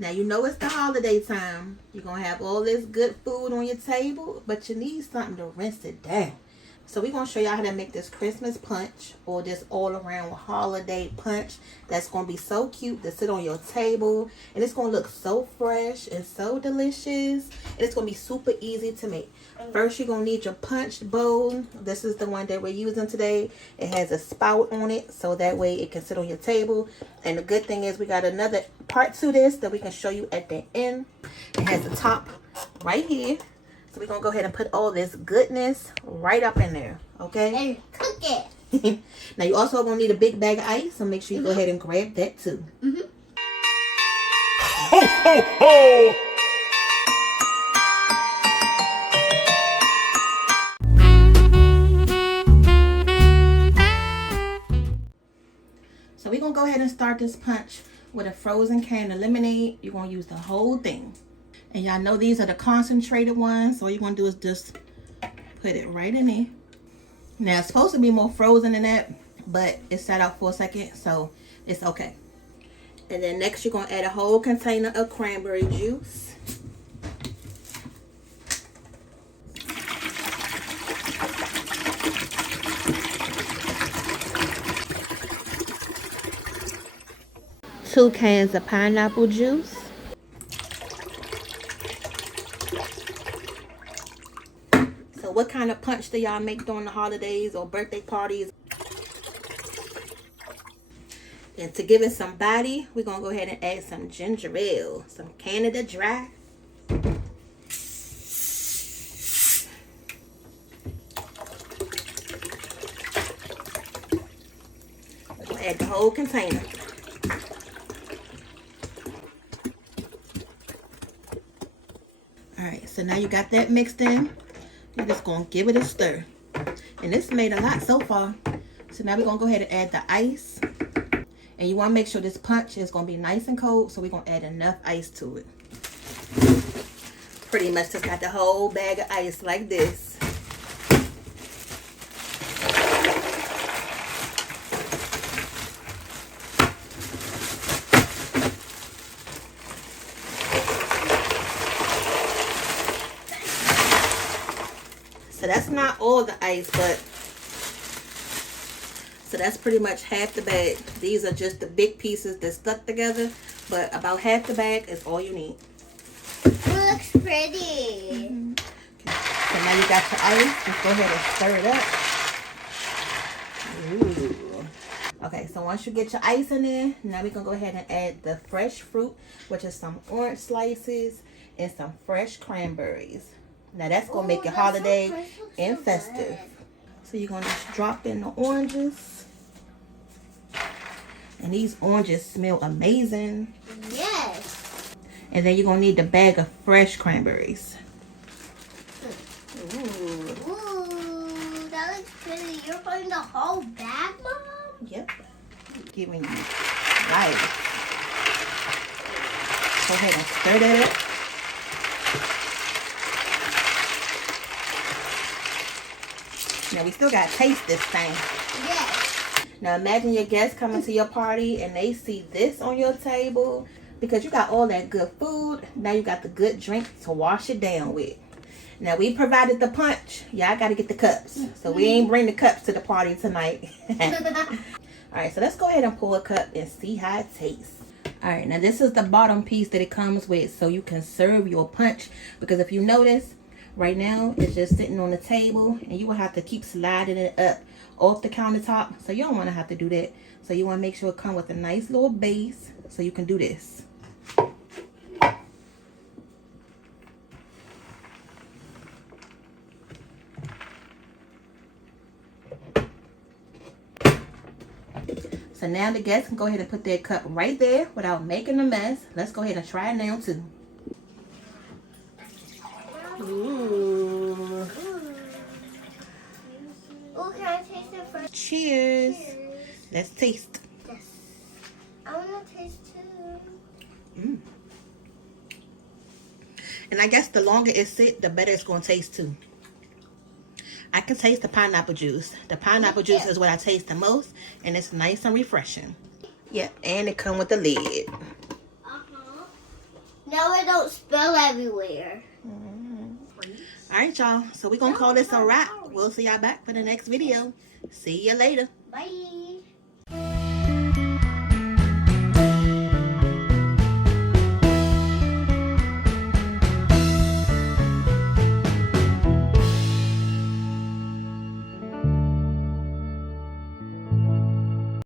Now, you know it's the holiday time. You're going to have all this good food on your table, but you need something to rinse it down. So we're going to show y'all how to make this Christmas punch or this all around holiday punch that's going to be so cute to sit on your table. And it's going to look so fresh and so delicious. And it's going to be super easy to make. First, you're going to need your punch bowl. This is the one that we're using today. It has a spout on it, so that way it can sit on your table. And the good thing is we got another part to this that we can show you at the end. It has the top right here. So we're going to go ahead and put all this goodness right up in there, okay? And cook it. Now, you also going to need a big bag of ice, so make sure you go ahead and grab that too. Ho, ho, ho! So we're going to go ahead and start this punch with a frozen can of lemonade. You're going to use the whole thing. And y'all know these are the concentrated ones. So all you're going to do is just put it right in there. Now, it's supposed to be more frozen than that, but it sat out for a second, so it's okay. And then next, you're going to add a whole container of cranberry juice. Two cans of pineapple juice. So what kind of punch do y'all make during the holidays or birthday parties? And to give it some body, we're going to go ahead and add some ginger ale, some Canada Dry. We're going to add the whole container. Alright, so now you got that mixed in. You're just going to give it a stir. And this made a lot so far. So now we're going to go ahead and add the ice. And you want to make sure this punch is going to be nice and cold. So we're going to add enough ice to it. Pretty much just got the whole bag of ice like this. So that's not all the ice, but so that's pretty much half the bag. These are just the big pieces that stuck together, but about half the bag is all you need. It looks pretty. Okay. So now you got your ice. Just go ahead and stir it up. Ooh. Okay, so once you get your ice in there, now we're going to go ahead and add the fresh fruit, which is some orange slices and some fresh cranberries. Now that's going to make your holiday and festive. So you're going to just drop in the oranges. And these oranges smell amazing. Yes. And then you're going to need the bag of fresh cranberries. Ooh. Ooh, that looks pretty. You're putting the whole bag, Mom? Yep. Giving you life. Go ahead and stir that up. Now we still got to taste this thing. Yes. Now imagine your guests coming to your party and they see this on your table because you got all that good food. Now you got the good drink to wash it down with. Now we provided the punch. Y'all got to get the cups. So we ain't bring the cups to the party tonight. Alright, so let's go ahead and pull a cup and see how it tastes. Alright, now this is the bottom piece that it comes with so you can serve your punch. Because if you notice, right now it's just sitting on the table and you will have to keep sliding it up off the countertop. So you don't want to have to do that. So you want to make sure it comes with a nice little base so you can do this. So now the guests can go ahead and put their cup right there without making a mess. Let's go ahead and try it now too. Ooh. Oh, can I taste it first? Cheers. Cheers. Let's taste. Yes. I want to taste too. Mm. And I guess the longer it sits, the better it's going to taste too. I can taste the pineapple juice. The pineapple juice is what I taste the most, and it's nice and refreshing. Yep, and it comes with a lid. Now it don't spill everywhere. All right, y'all. So we're going to call this a wrap. We'll see y'all back for the next video. See you later. Bye.